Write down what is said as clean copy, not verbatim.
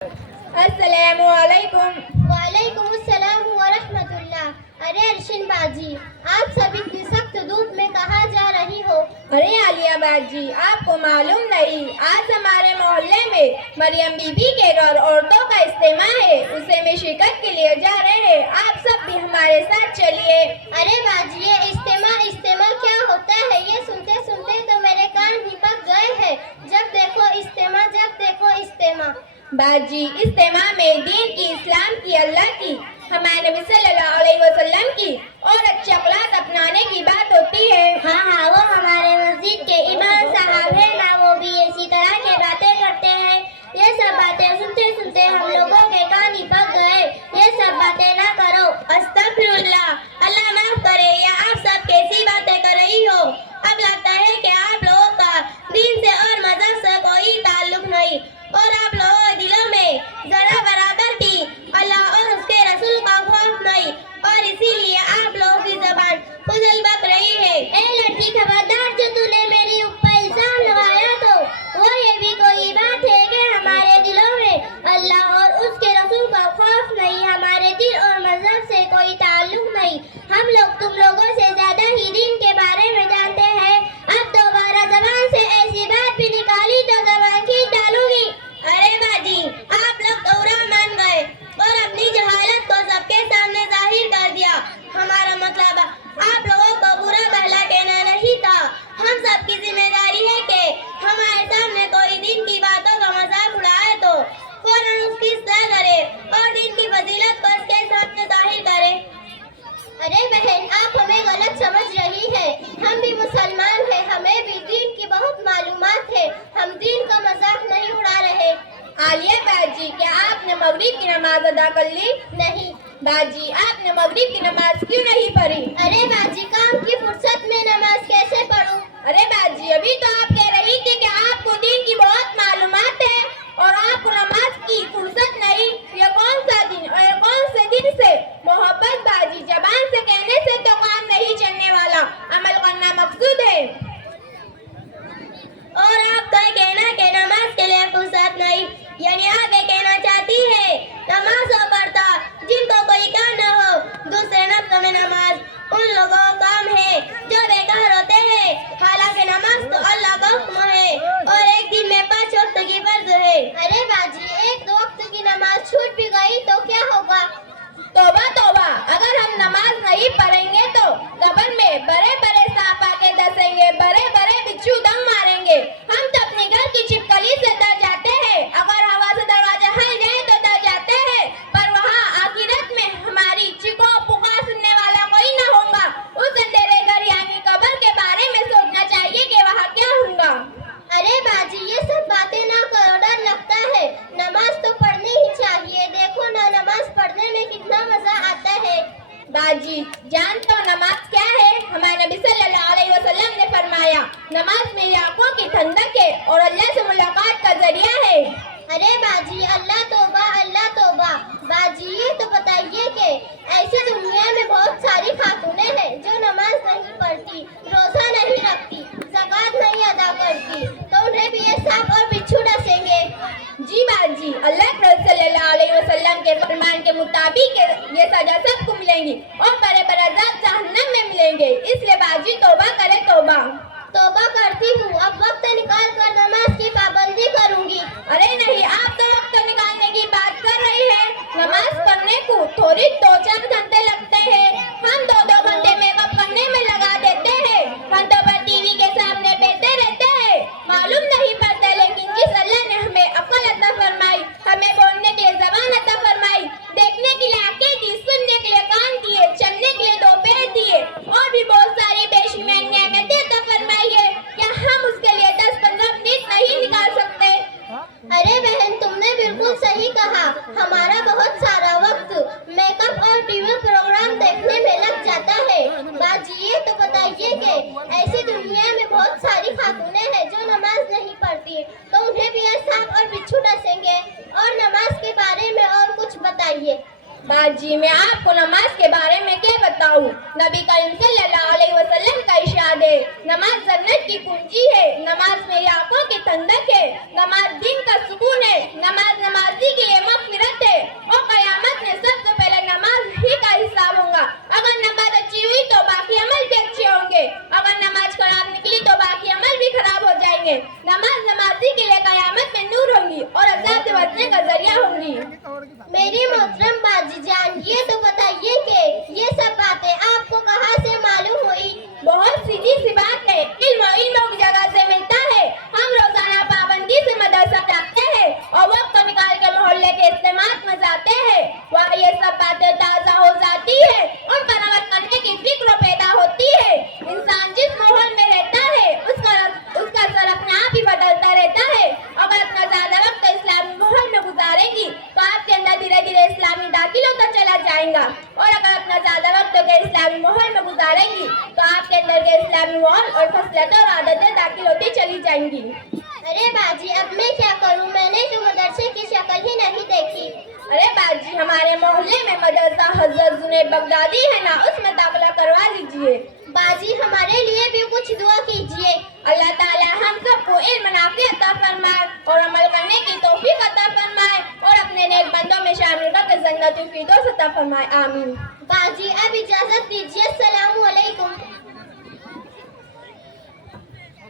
अस्सलामुअलैकुम। वालेकुम अस्सलाम व रहमतुल्लाह। अरे अर्शिन बाजी, आप सब इतनी सख्त धूप में कहाँ जा रही हो? अरे आलिया बाजी, आपको मालूम नहीं, आज हमारे मोहल्ले में मरियम बीबी के घर औरतों का इज्तिमा है, उसे में शिरकत के लिए जा रहे हैं। आप सब भी हमारे साथ चलिए। अरे बाजी, ये इज्तिमा क्या होता है? ये सुनते सुनते तो मेरे कान ही पक गए हैं। जब देखो इज्तिमा, जब देखो इज्तिमा। बाजी, इज्तिमा में दीन की, इस्लाम की, अल्लाह की, हमारे नबी सल्लल्लाहु अलैहि वसल्लम की और अच्छे अखलाक अपनाने की बात होती है। हाँ, वो हमारे मस्जिद के इमाम साहब है ना, वो भी इसी तरह के बातें करते हैं। ये सब बातें सुनते सुनते हम लोगों के कान ही पक गए। ये सब बातें ना करो। अस्तगफिरुल्लाह, अल्लाह माफ करे। या आप सब कैसी बातें कर रही हो? अब लगता है कि आप लोगों का दीन से और मजहब से कोई ताल्लुक नहीं, और आप लोगों के दिलों में जरा बराबर भी अल्लाह और उसके रसूल का खौफ नहीं, और इसीलिए आप लोगों की जबान फुजल बक रही है। ए लड़की खबरदार, जो तूने मेरी ऊपर इल्जाम लगाया तो वो ये भी कोई बात है कि हमारे दिलों में अल्लाह और उसके रसूल का खौफ नहीं? हमारे दिल और मजहब से कोई ताल्लुक नहीं। हम लोग तुम लोगों से ज्यादा ही दीन के बारे में जानते हैं। अब दोबारा जबान से ऐसी बात भी निकाली तो जबान खींच डालूंगी। अरे बाजी, आप लोग कौरा मान गए और अपनी जहालत को सबके सामने जाहिर कर दिया। हमारा मतलब आप लोगों को बुरा भला कहना नहीं था। हम सब की जिम्मेदारी है कि हमारे सामने कोई दिन की बातों का मजाक उड़ाए तो फौरन उसकी इस्तेमाल करे और दिन की फजीलत को उसके सामने जाहिर करे। अरे बहन, आप हमें गलत समझ रही है। हम भी मुसलमान हैं, हमें भी दीन की बहुत मालूमात है। हम दीन का मजाक नहीं उड़ा रहे। आलिया बाजी, क्या आपने मगरिब की नमाज अदा कर ली? नहीं। बाजी, आपने मगरिब की नमाज क्यों नहीं पढ़ी? अरे बाजी, काम की फुर्सत में नमाज कैसे पढ़ूं? अरे बाजी, अभी तो आप कह रही थी कि आपको दीन की बहुत मालूमात है और आपको नमाज की फुर्सत नहीं। ये कौन सा दिन और ये कौन से दिन से मोहब्बत? बाजी, जबान से कहने से तो काम नहीं चलने वाला, अमल करना मकसूद है। और आपका कहना कि नमाज के लिए फुर्सत नहीं, यानी आप ये कहना चाहती है नमाज हो पढ़ता जिनको कोई काम न हो, दूसरे नफ्स में नमाज उन लोगों का काम है जो बेकार होते हैं। हालांकि नमाज तो अल्लाह का हुक्म है और एक दिन में 5 वक्त की फर्ज है। अरे बाजी, एक दो वक्त की नमाज छूट भी गई तो क्या होगा? तौबा तौबा, अगर हम नमाज नहीं पढ़ेंगे तो कब्र में बड़े बड़े सांप आके डसेंगे, बड़े बड़े बिच्छू दम मारेंगे। हम तो अपने घर की छिपकली से डर जाते हैं, अगर हवा से दरवाजा हिल जाए तो डर जाते हैं, पर वहाँ आखिरत में हमारी चीखों पुकार सुनने वाला कोई न होगा। उस अंधेरे घर यानी कब्र के बारे में सोचना चाहिए कि वहाँ क्या होगा। अरे बाजी, ये सब बातें ना करो, डर लगता है। नमाज तो पढ़नी ही चाहिए। देखो ना, नमाज पढ़ने में कितना मजा आता है। बाजी, जानते हो नमाज क्या है? हमारे नबी सल्लल्लाहु अलैहि वसल्लम ने फरमाया, नमाज मेरी आंखों की ठंडक है और अल्लाह से मुलाकात का जरिया है। अरे बाजी, अल्लाह तौबा, अल्लाह तौबा। बाजी, ये तो बताइए कि ऐसी दुनिया में बहुत सारी खातूनें हैं जो नमाज नहीं पढ़ती, रोजा नहीं रखती, ज़कात नहीं अदा करती, तो उन्हें भी ये सांप और बिच्छू डसेंगे। जी बाजी, अल्लाह के रसूल सल्लल्लाहु अलैहि वसल्लम के फरमान के मुताबिक ये सजा सबको मिलेंगी और बड़े बड़े अज़ाब जहन्नम में मिलेंगे। इसलिए बाजी तौबा करे, तौबा। तौबा करती हूँ, अब वक्त निकाल कर नमाज की पाबंदी करूँगी। अरे नहीं, आप तो वक्त निकालने की बात कर रही है। नमाज पढ़ने को थोड़ी 2-4 घंटे लगते हैं, हम 2-2 घंटे मेकअप करने में लगा देते हैं। घंटों पर टीवी के सामने बैठे रहते हैं, मालूम नहीं पड़ता। लेकिन जिस अल्लाह ने हमें अक्ल अता फरमाई, हमें बोलने के लिए ज़बान अता फरमाई, देखने के लिए आंखें दी, सुनने के लिए कान दिए, चलने के लिए 2 पैर दिए और भी बहुत सारी बेशुमार नेमतें अता फरमाई है, क्या हम उसके लिए 10-15 मिनट नहीं निकाल सकते? अरे बहन, तुमने बिल्कुल सही कहा। हमारा बहुत सारा वक्त मेकअप और टीवी प्रोग्राम देखने में लग जाता है। बाजी, ये तो बताइए कि ऐसी दुनिया में बहुत सारी खातूनें हैं जो नमाज नहीं पढ़ती, तो उन्हें भी ये सांप और बिच्छू डसेंगे। और नमाज के बारे में और कुछ बताइए। बाजी, मैं आपको नमाज के बारे में क्या बताऊं? नबी करीम सल्लल्लाहु अलैहि वसल्लम का इरशाद है, नमाज जन्नत की कुंजी है, नमाज मेरी आंखों की ठंडक है, नमाज दिन का सुकून है, नमाज नमाजी के लिए मेरी मोहतरम बाजी जान, ये तो बताइए कि ये सब बातें आपको कहाँ से मालूम हुई? बहुत सीधी सी बात है, इल्म की जगह से मिलता है। हम रोजाना पाबंदी से मदरसा जाते हैं और वक्त निकाल के मोहल्ले के इज्तिमात में जाते हैं। वहाँ ये सब बातें ताज़ा हो जाती है, उन पर अमल करने की फिक्र पैदा होती है। इंसान जिस माहौल में रहता है उसका असर अपने आप ही बदलता रहता है। अगर अपना ज़्यादा वक्त इस्लामी माहौल में गुजारेंगी तो आपके अंदर धीरे धीरे इस्लामी दाखिल होता चला जाएगा, और अगर अपना ज़्यादा वक्त इस्लामी माहौल में गुजारेंगी तो आपके अंदर के इस्लामी माहौल और खसलतें और आदतें दाखिल होती चली जाएंगी। अरे बाजी, अब मैं क्या करूं? मैंने तो मदरसे की शक्ल ही नहीं देखी। अरे बाजी, हमारे मोहल्ले में मदरसा हज़रत जुनैद बगदादी है ना, उसमें दाखिला करवा लीजिए। बाजी, हमारे लिए भी कुछ दुआ कीजिए। अल्लाह ताला हम सबको इल्म नाफ़ी अता फरमाए और अमल करने की तौफीक अता फरमाए और अपने नेक बंदों में शामिल करके जन्नतुल फिरदौस अता फरमाए। आमीन। बाजी, अब इजाजत दीजिए। अस्सलामु अलैकुम।